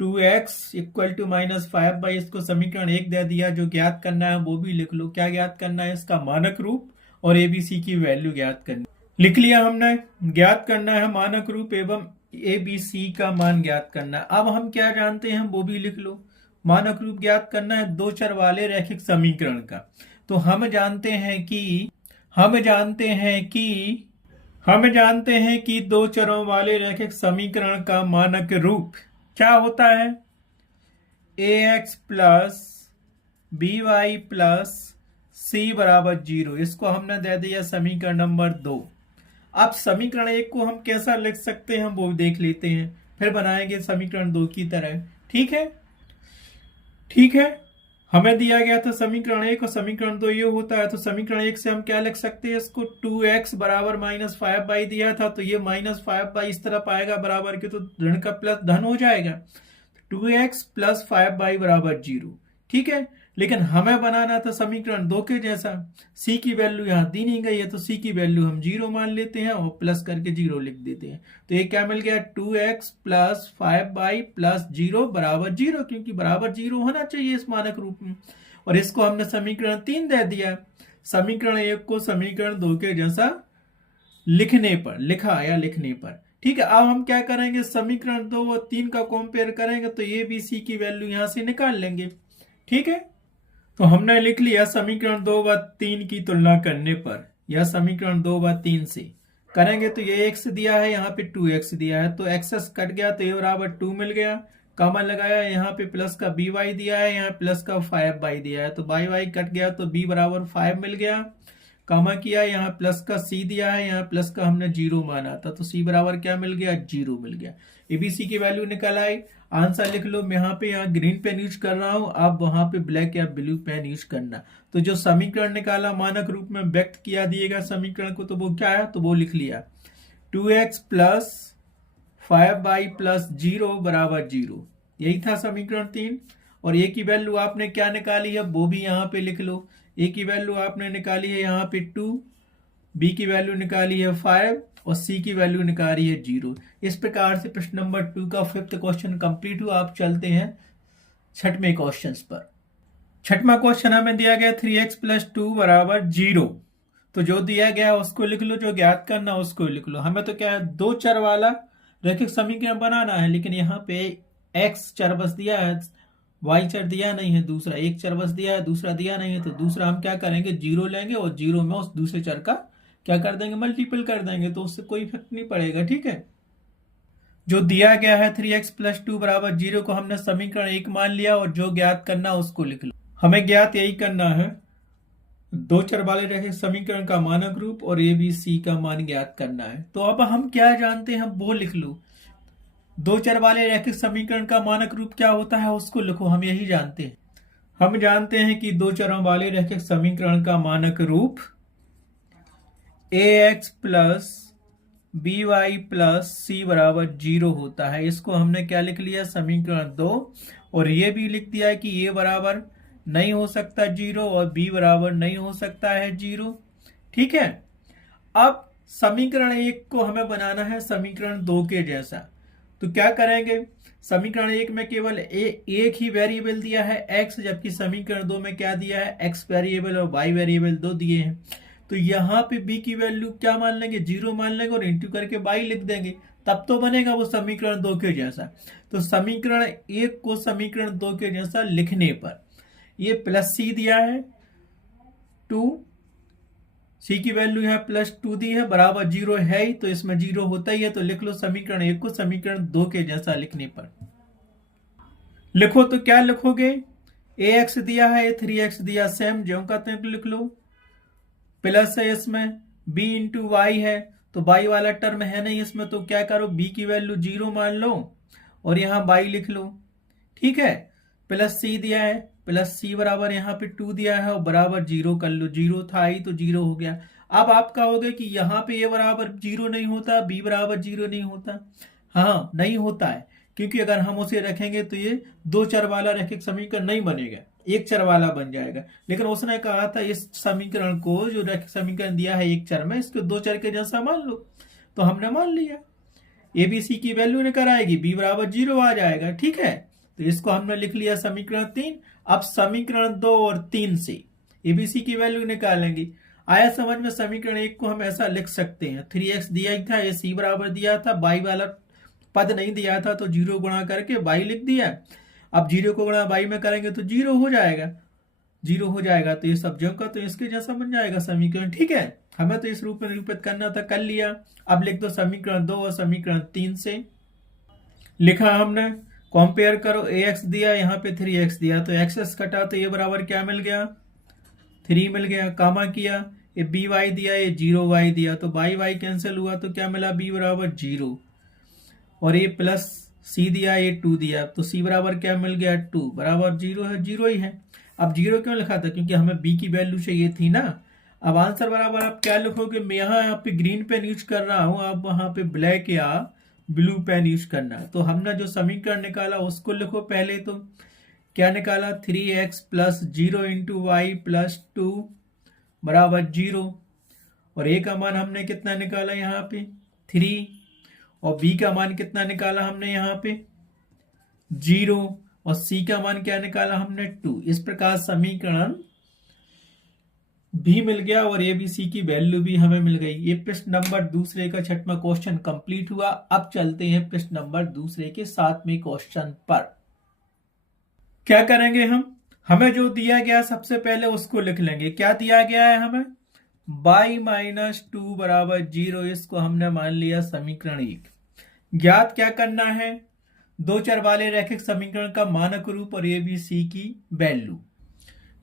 2x इक्वल टू -5y। इसको समीकरण 1 दे दिया। जो ज्ञात करना है वो भी लिख लो। क्या ज्ञात करना है? इसका मानक रूप और एबीसी की वैल्यू ज्ञात करनी। लिख लिया हमने। ज्ञात करना है मानक रूप एवं एबीसी का मान ज्ञात करना है। अब हम क्या जानते हैं वो भी लिख लो। मानक रूप ज्ञात करना है दो चर वाले रैखिक समीकरण का। तो हम जानते हैं कि दो चरों वाले रैखिक समीकरण का मानक रूप क्या होता है? ax plus by plus c बराबर 0। इसको हमने दे दिया समीकरण नंबर 2। अब समीकरण 1 को हम कैसा लिख सकते हैं वो देख लेते हैं, फिर बनाएंगे समीकरण 2 की तरह। ठीक है। हमें दिया गया था समीकरण 1 और समीकरण 2 ये होता है। तो समीकरण 1 से हम क्या लिख सकते हैं? इसको 2x बराबर -5y दिया था, तो ये -5y इस तरफ आएगा बराबर के, तो ऋण का प्लस धन हो जाएगा। 2x प्लस 5y बराबर 0। ठीक है। लेकिन हमें बनाना था समीकरण 2 के जैसा। c की वैल्यू यहाँ दी नहीं गई है, तो c की वैल्यू हम 0 मान लेते हैं और प्लस करके 0 लिख देते हैं। तो ये क्या मिल गया? 2x प्लस 5y प्लस 0 बराबर 0, क्योंकि बराबर 0 होना चाहिए इस मानक रूप में। और इसको हमने समीकरण 3 दे दिया। समीकरण 1 को समीकरण 2 के जैसा लिखने पर। ठीक है। अब हम क्या करेंगे? समीकरण 2 और 3 का कंपेयर करेंगे तो ए बी सी की वैल्यू यहां से निकाल लेंगे। ठीक है। तो हमने लिख लिया समीकरण 2 व 3 की तुलना करने पर, या समीकरण 2 व 3 से करेंगे तो ये x दिया है, यहाँ पे 2x दिया है, तो एक्स कट गया तो ये बराबर 2 मिल गया। कॉमा लगाया, यहाँ पे प्लस का by दिया है, यहाँ प्लस का 5y दिया है, तो y कट गया तो b बराबर 5 मिल गया। कॉमा किया, यहाँ प्लस का c दिया है, यहाँ प्लस का हमने 0 माना था, तो c बराबर क्या मिल गया? 0 मिल गया। एबीसी की वैल्यू निकल आई। आंसर लिख लो। मैं यहाँ ग्रीन पेन यूज कर रहा हूं, आप वहां पे ब्लैक या ब्लू पेन यूज करना। तो जो समीकरण निकाला मानक रूप में व्यक्त किया दिएगा समीकरण को, तो वो क्या है? तो वो लिख लिया 2x प्लस 5y प्लस 0 बराबर 0। यही था समीकरण 3। और ए की वैल्यू आपने क्या निकाली है वो भी यहाँ पे लिख लो। ए की वैल्यू आपने निकाली है यहाँ पे 2, बी की वैल्यू निकाली है 5 और सी की वैल्यू निकाली है 0। इस प्रकार से प्रश्न नंबर 2 का 5th क्वेश्चन कंप्लीट हुआ। आप चलते हैं 6वें क्वेश्चन पर। 6वां क्वेश्चन हमें दिया गया 3x प्लस 2 बराबर 0। तो जो दिया गया उसको लिख लो, जो ज्ञात करना उसको लिख लो। हमें तो क्या है? दो चर वाला रैखिक समीकरण बनाना है, लेकिन यहाँ पे x चर बस दिया है, y चर दिया नहीं है, दूसरा एक चर बस दिया है, दूसरा दिया नहीं है। तो दूसरा हम क्या करेंगे? 0 लेंगे और 0 में उस दूसरे चर का क्या कर देंगे? मल्टीपल कर देंगे, तो उससे कोई इफेक्ट नहीं पड़ेगा। ठीक है। जो दिया गया है 3x प्लस 2 बराबर 0 को हमने समीकरण 1 मान लिया, और जो ज्ञात करना उसको लिख लो। हमें ज्ञात यही करना है, दो चर वाले रैखिक समीकरण का मानक रूप और ए बी सी का मान ज्ञात करना है। तो अब हम क्या जानते हैं वो लिख लो। दो चर वाले रैखिक समीकरण का मानक रूप क्या होता है उसको लिखो। हम यही जानते हैं। हम जानते हैं कि दो चरों वाले रैखिक समीकरण का मानक रूप ax plus by plus c बराबर 0 होता है। इसको हमने क्या लिख लिया? समीकरण 2। और ये भी लिख दिया है कि a बराबर नहीं हो सकता 0 और b बराबर नहीं हो सकता है 0। ठीक है। अब समीकरण 1 को हमें बनाना है समीकरण 2 के जैसा। तो क्या करेंगे? समीकरण 1 में केवल एक ही वेरिएबल दिया है x, जबकि समीकरण 2 में क्या दिया है? x वेरिएबल और y वेरिएबल दो दिए हैं। तो यहाँ पे b की वैल्यू क्या मान लेंगे? 0 मान लेंगे और इंटू करके y लिख देंगे, तब तो बनेगा वो समीकरण 2 के जैसा। तो समीकरण 1 को समीकरण 2 के जैसा लिखने पर ये प्लस c दिया है 2, c की वैल्यू यहाँ प्लस 2 दी है, बराबर 0 है ही, तो इसमें 0 होता ही है। तो लिख लो समीकरण 1 को समीकरण 2 के जैसा लिखने पर। लिखो तो क्या लिखोगे? ax दिया है, 3x दिया, सेम ज्यों का त्यों लिख लो। प्लस है इसमें b इंटू वाई है, तो y वाला टर्म है नहीं इसमें, तो क्या करो? b की वैल्यू 0 मान लो और यहाँ y लिख लो। ठीक है। प्लस c दिया है, प्लस c बराबर यहाँ पे 2 दिया है और बराबर 0 कर लो। 0 था ही तो 0 हो गया। अब आप कहोगे कि यहाँ पे ए बराबर 0 नहीं होता, बी बराबर 0 नहीं होता। हाँ, नहीं होता है, क्योंकि अगर हम उसे रखेंगे तो ये दो चर वाला रैखिक समीकरण नहीं बनेगा, एक चर वाला बन जाएगा। लेकिन उसने कहा था इस समीकरण को, जो रैखिक समीकरण दिया है एक चर में, इसको दो चर के जैसा मान लो, तो हमने मान लिया। एबीसी की वैल्यू निकल आएगी, बी बराबर 0 आ जाएगा। ठीक है, तो इसको हमने लिख लिया समीकरण 3। अब समीकरण 2 और 3 से एबीसी की वैल्यू निकालेंगे। आया समझ में? समीकरण 1 को हम ऐसा लिख सकते हैं, 3x दिया था, ये सी बराबर दिया था, बाई वाला पद नहीं दिया था तो 0 गुणा करके बाई लिख दिया। अब 0 को गुणा बाई में करेंगे तो 0 हो जाएगा, 0 हो जाएगा, तो ये सब जो का तो इसके जैसा बन जाएगा समीकरण। ठीक है, हमें तो इस रूप में निरूपित करना था, कर लिया। अब लिख दो समीकरण 2 और समीकरण 3 से। लिखा हमने, कंपेयर करो, ax दिया, यहाँ पे 3x दिया, तो एक्स कटा तो ये बराबर क्या मिल गया, 3 मिल गया। कामा किया, ये बी वाई दिया, ये 0 वाई दिया, तो बाई वाई कैंसिल हुआ, तो क्या मिला, बी बराबर 0। और ये प्लस सी दिया, ये 2 दिया, तो सी बराबर क्या मिल गया, 2 बराबर 0 है, 0 ही है। अब 0 क्यों लिखा था, क्योंकि हमें बी की वैल्यू चाहिए थी ना। अब आंसर बराबर आप क्या लिखोगे, मैं यहाँ पे ग्रीन पेन यूज कर रहा हूँ, आप वहां पे ब्लैक या ब्लू पेन यूज करना है। तो हमने जो समीकरण निकाला उसको लिखो पहले। तो क्या निकाला, 3x plus 0 into y plus 2 बराबर 0। और ए का मान हमने कितना निकाला यहाँ पे, 3, और बी का मान कितना निकाला हमने यहाँ पे, 0, और सी का मान क्या निकाला हमने, 2। इस प्रकार समीकरण भी मिल गया और ए बी सी की वैल्यू भी हमें मिल गई। ये प्रश्न नंबर दूसरे का 6वां क्वेश्चन कंप्लीट हुआ। अब चलते हैं प्रश्न नंबर दूसरे के 7वें क्वेश्चन पर। क्या करेंगे हम, हमें जो दिया गया सबसे पहले उसको लिख लेंगे। क्या दिया गया है हमें, बाई माइनस 2 बराबर 0, इसको हमने मान लिया समीकरण 1। ज्ञात क्या करना है, दो चर वाले रैखिक समीकरण का मानक रूप और ए बी सी की वैल्यू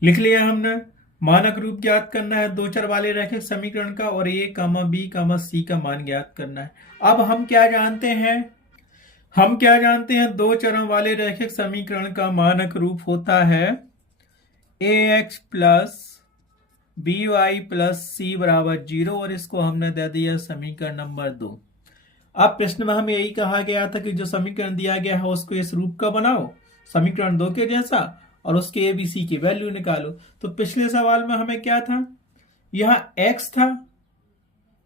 लिख लिया हमने। मानक रूप ज्ञात करना है दो चर वाले रैखिक समीकरण का, और ए कामा बी कामा सी का मान ज्ञात करना है। अब हम क्या जानते हैं, दो चरों वाले रैखिक समीकरण का मानक रूप होता है ax plus B Y plus C बराबर 0, और इसको हमने दे दिया समीकरण नंबर 2। अब प्रश्न में हमें यही कहा गया था कि जो समीकरण दिया गया है उसको इस रूप का बनाओ, समीकरण 2 के जैसा, और उसके ए बी सी की वैल्यू निकालो। तो पिछले सवाल में हमें क्या था, यहाँ x था,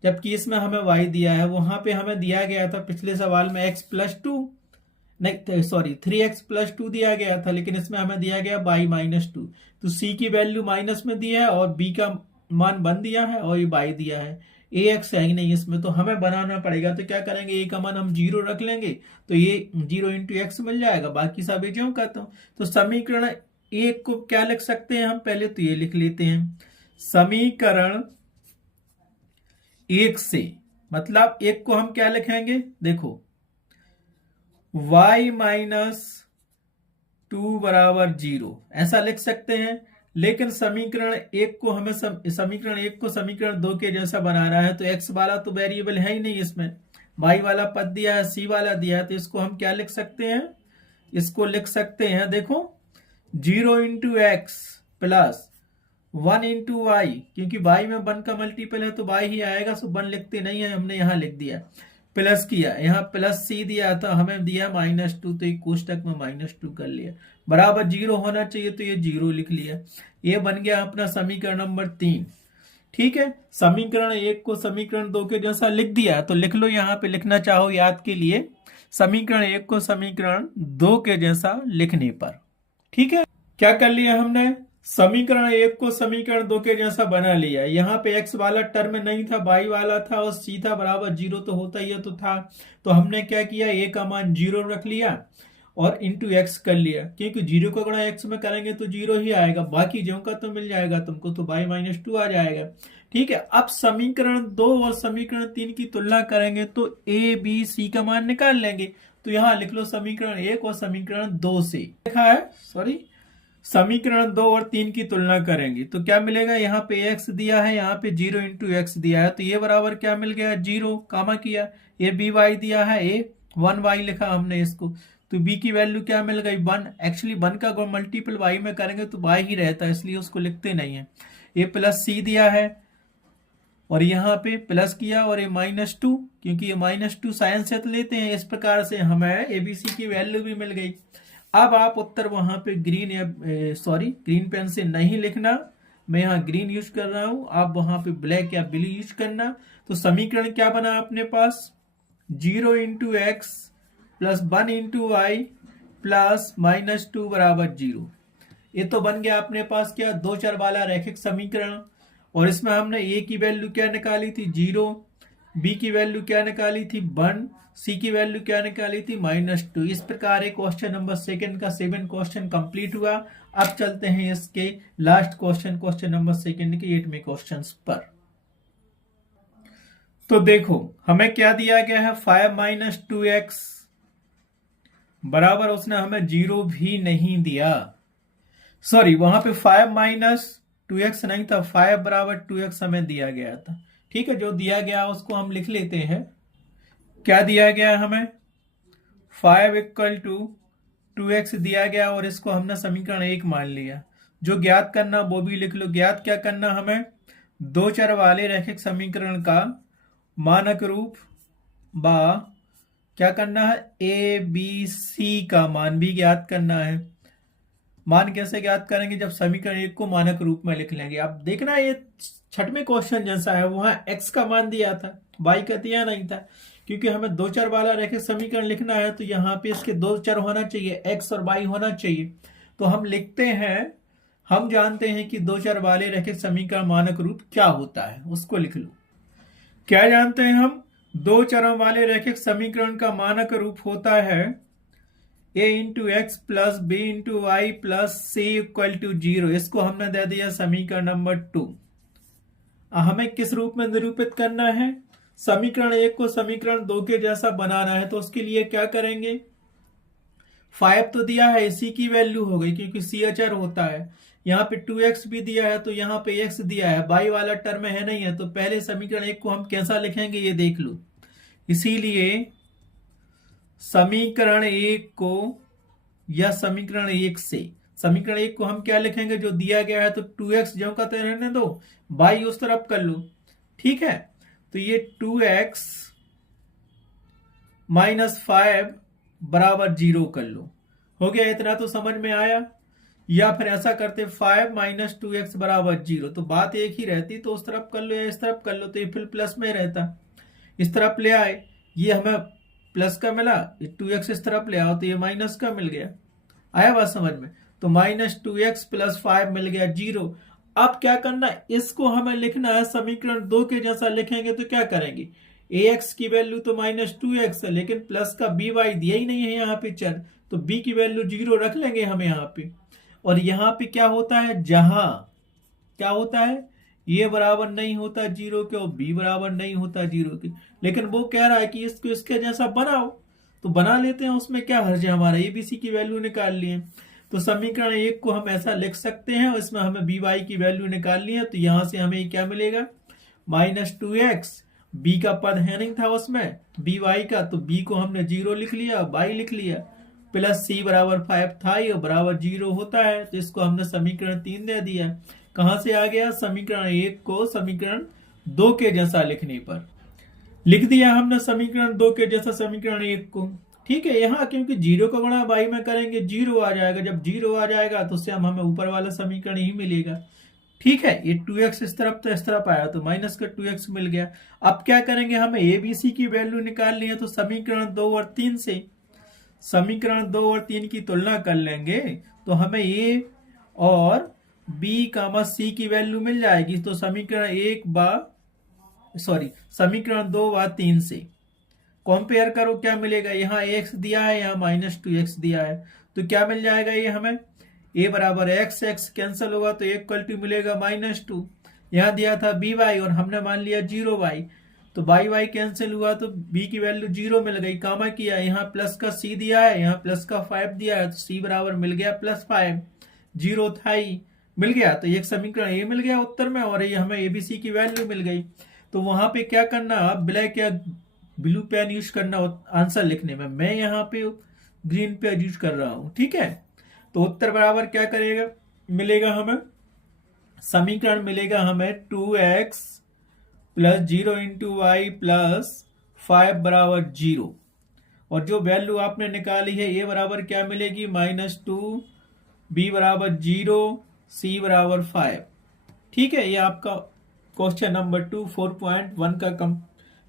जबकि इसमें हमें y दिया है। वहां पे हमें दिया गया था पिछले सवाल में x प्लस 2, नहीं सॉरी 3x प्लस 2 दिया गया था, लेकिन इसमें हमें दिया गया y माइनस 2। तो c की वैल्यू माइनस में दिया है और b का मान 1 दिया है और ये y दिया है। ax है ही नहीं इसमें, तो हमें बनाना पड़ेगा। तो क्या करेंगे, a का मान हम 0 रख लेंगे, तो ये 0 इंटू एक्स मिल जाएगा, बाकी सब ज्यों का त्यों। तो समीकरण 1 को क्या लिख सकते हैं हम, पहले तो ये लिख लेते हैं, समीकरण 1 से मतलब 1 को हम क्या लिखेंगे, देखो y माइनस 2 बराबर 0 ऐसा लिख सकते हैं। लेकिन समीकरण 1 को हमें समीकरण 2 के जैसा बनाना है, तो x वाला तो वेरिएबल है ही नहीं इसमें, y वाला पद दिया है, c वाला दिया है, तो इसको हम क्या लिख सकते हैं, इसको लिख सकते हैं, देखो 0 into x plus 1 into y, क्योंकि y में 1 का मल्टीपल है तो y ही आएगा, सो 1 लिखते नहीं है, हमने यहां लिख दिया, प्लस किया, यहाँ प्लस सी दिया था, हमें दिया माइनस 2, तो एक कोष्टक में माइनस 2 कर लिया, बराबर 0 होना चाहिए, तो ये 0 लिख लिया। ये बन गया अपना समीकरण नंबर 3। ठीक है, समीकरण 1 को समीकरण 2 के जैसा लिख दिया, तो लिख लो, यहाँ पे लिखना चाहो याद के लिए, समीकरण 1 को समीकरण 2 के जैसा लिखने पर। ठीक है, क्या कर लिया हमने, समीकरण 1 को समीकरण 2 के जैसा बना लिया। यहाँ पे x वाला टर्म नहीं था, y वाला था, और c था, बराबर 0 तो होता ही है, तो था, तो हमने क्या किया, a का मान 0 रख लिया और इंटू एक्स कर लिया, क्योंकि 0 को गुणा x में करेंगे तो 0 ही आएगा, बाकी ज्यों का तो मिल जाएगा तुमको, तो y माइनस 2 आ जाएगा। ठीक है, अब समीकरण 2 और समीकरण 3 की तुलना करेंगे तो a b c का मान निकाल लेंगे। तो यहाँ लिख लो समीकरण 1 और समीकरण 2 से लिखा है, सॉरी समीकरण 2 और 3 की तुलना करेंगे तो क्या मिलेगा, यहाँ पे x दिया है, यहाँ पे 0 इंटू एक्स दिया है, तो ये बराबर क्या मिल गया, 0, कामा किया, ये बी वाई दिया है, ए 1 वाई लिखा हमने इसको, तो b की वैल्यू क्या मिल गई, 1। एक्चुअली 1 का मल्टीपल y में करेंगे तो y ही रहता है, इसलिए उसको लिखते नहीं है। ये प्लस c दिया है और यहाँ पे प्लस किया और ये -2, क्योंकि ये -2 साइन से तो लेते हैं। इस प्रकार से हमें एबीसी की वैल्यू भी मिल गई। अब आप उत्तर वहां पे ग्रीन पेन से नहीं लिखना, मैं यहाँ ग्रीन यूज कर रहा हूं, आप वहां पे ब्लैक या ब्लू यूज करना। तो समीकरण क्या बना अपने पास, 0 into x plus 1 into y plus -2 बराबर 0। ये तो बन गया अपने पास क्या, दो चर वाला रैखिक समीकरण। और इसमें हमने ए की वैल्यू क्या निकाली थी, 0, बी की वैल्यू क्या निकाली थी, 1, सी की वैल्यू क्या निकाली थी, -2। इस प्रकार एक क्वेश्चन नंबर 2 का 7 क्वेश्चन कंप्लीट हुआ। अब चलते हैं इसके लास्ट क्वेश्चन नंबर 2 के 8वें क्वेश्चन पर। तो देखो हमें क्या दिया गया है, 5 - 2x बराबर, उसने हमें 0 भी नहीं दिया, सॉरी वहां पे 5 - 2x नहीं था, 5 बराबर 2x हमें दिया गया था। ठीक है, जो दिया गया उसको हम लिख लेते हैं। क्या दिया गया हमें, 5 = 2x दिया गया और इसको हमने समीकरण 1 मान लिया। जो ज्ञात करना वो भी लिख लो। ज्ञात क्या करना हमें, दो चर वाले रैखिक समीकरण का मानक रूप बा क्या करना है, ए बी सी का मान भी ज्ञात करना है। मान कैसे ज्ञात करेंगे, जब समीकरण 1 को मानक रूप में लिख लेंगे। आप देखना ये 6वें क्वेश्चन जैसा है, वहां x का मान दिया था, y का दिया नहीं था। क्योंकि हमें दो चर वाला रैखिक समीकरण लिखना है तो यहाँ पे इसके दो चर होना चाहिए, x और y होना चाहिए। तो हम लिखते हैं, हम जानते हैं कि दो चर वाले रैखिक समीकरण मानक रूप क्या होता है, उसको लिख लो। क्या जानते हैं हम, दो चरों वाले रैखिक समीकरण का मानक रूप होता है a into x plus b into y plus c equal to 0। इसको हमने दे दिया समीकरण नंबर 2। हमें किस रूप में निरूपित करना है, समीकरण 1 को समीकरण 2 के जैसा बनाना है। तो उसके लिए क्या करेंगे, 5 तो दिया है, सी की वैल्यू हो गई क्योंकि सी अचर होता है। यहाँ पे 2x भी दिया है तो यहाँ पे x दिया है, बाई वाला टर्म है नहीं है। तो पहले समीकरण 1 को हम कैसा लिखेंगे ये देख लो। इसीलिए समीकरण 1 को या समीकरण 1 से, समीकरण 1 को हम क्या लिखेंगे, जो दिया गया है तो 2x जो का रहने दो, बाई उस तरफ कर लो। ठीक है, तो ये 2x - 5 बराबर 0 कर लो। हो गया, इतना तो समझ में आया। या फिर ऐसा करते 5 - 2x बराबर 0, तो बात एक ही रहती, तो उस तरफ कर लो या इस तरफ कर लो, तो ये फिर प्लस में रहता। इस तरफ ले आए, ये हमें प्लस का मिला, 2x इस तरफ ले आओ तो ये माइनस का मिल गया। आया बात समझ में, तो -2x + 5 मिल गया 0। अब क्या करना, इसको हमें लिखना है समीकरण 2 के जैसा लिखेंगे। तो क्या करेंगे, ax की वैल्यू तो -2x है, लेकिन प्लस का by दिया ही नहीं है यहाँ पे चर, तो b की वैल्यू 0 रख लेंगे हम यहाँ पे। और यहाँ पे क्या होता है, जहां क्या होता है, ये बराबर नहीं होता 0 के और b बराबर नहीं होता 0 के, लेकिन वो कह रहा है कि इसको इसके जैसा बनाओ, तो बना लेते हैं। उसमें क्या हर्ज है, हमारा एबीसी की वैल्यू निकाल लिए। तो समीकरण 1 को हम ऐसा लिख सकते हैं, इसमें हमें by की वैल्यू निकाल ली है। तो यहां से हमें क्या मिलेगा, -2x, b का पद है नहीं था उसमें by का, तो b को हमने 0 लिख लिया, y लिख लिया, प्लस c बराबर 5 था, ये बराबर 0 होता है। तो इसको हमने समीकरण 3 दे दिया। कहां से आ गया, समीकरण 1 को समीकरण 2 के जैसा लिखने पर लिख दिया हमने समीकरण 2 के जैसा समीकरण 1 को। ठीक है, यहाँ क्योंकि 0 का गुणा बाई में करेंगे 0 आ जाएगा, जब 0 आ जाएगा तो उससे हमें ऊपर वाला समीकरण ही मिलेगा। ठीक है, ये 2x इस तरफ तो इस तरफ आया तो माइनस का 2x मिल गया। अब क्या करेंगे, हमें एबीसी की वैल्यू निकालनी है, तो समीकरण 2 और 3 से समीकरण 2 और 3 की तुलना कर लेंगे तो हमें ए और बी सी की वैल्यू मिल जाएगी। तो समीकरण 2 व 3 से कंपेयर करो, क्या मिलेगा, यहाँ x दिया है, यहाँ -2x दिया है, तो क्या मिल जाएगा ये हमें, a बराबर x कैंसिल होगा तो इक्वल टू मिलेगा -2। यहाँ दिया था by और हमने मान लिया 0y, तो y कैंसिल हुआ तो b की वैल्यू 0 मिल गई, कामा किया, यहाँ प्लस का c दिया है, यहाँ प्लस का 5 दिया है, तो c बराबर मिल गया +5, 0 था ही, मिल गया। तो एक समीकरण ये मिल गया उत्तर में, और ये हमें एबीसी की वैल्यू मिल गई। तो वहां पे क्या करना, ब्लैक या ब्लू पेन यूज करना आंसर लिखने में, मैं यहाँ पे ग्रीन पेन यूज कर रहा हूं। ठीक है, तो उत्तर बराबर क्या करेगा, मिलेगा हमें, समीकरण मिलेगा हमें 2x plus 0 into y plus 5 बराबर 0। और जो वैल्यू आपने निकाली है ए बराबर क्या मिलेगी, -2, बी बराबर 0, सी बराबर 5। ठीक है, ये आपका क्वेश्चन नंबर 2 4.1 का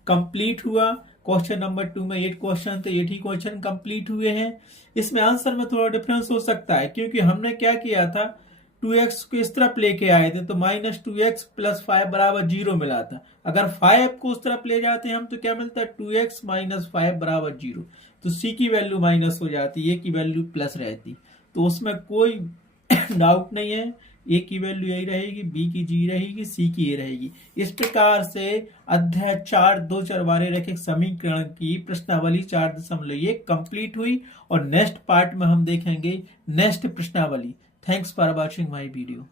कंप्लीट हुआ। क्वेश्चन नंबर 2 में 8 क्वेश्चन थे, 8 ही क्वेश्चन कंप्लीट हुए हैं। इसमें आंसर में थोड़ा डिफरेंस हो सकता है, क्योंकि हमने क्या किया था, 2x को इस तरफ लेके आए थे तो -2x प्लस 5 बराबर 0 मिला था। अगर 5 को उस तरफ ले जाते हैं हम तो क्या मिलता है, 2x माइनस 5 बराबर 0। तो c की वैल्यू माइनस हो जाती, a की वैल्यू प्लस रहती। तो उसमें कोई डाउट नहीं है, ए की वैल्यू यही रहेगी, बी की जी रहेगी, सी की ए रहेगी। इस प्रकार से अध्याय 4 दो चरवारे रैखिक समीकरण की प्रश्नावली 4.1 कंप्लीट हुई। और नेक्स्ट पार्ट में हम देखेंगे नेक्स्ट प्रश्नावली। Thanks for watching my video.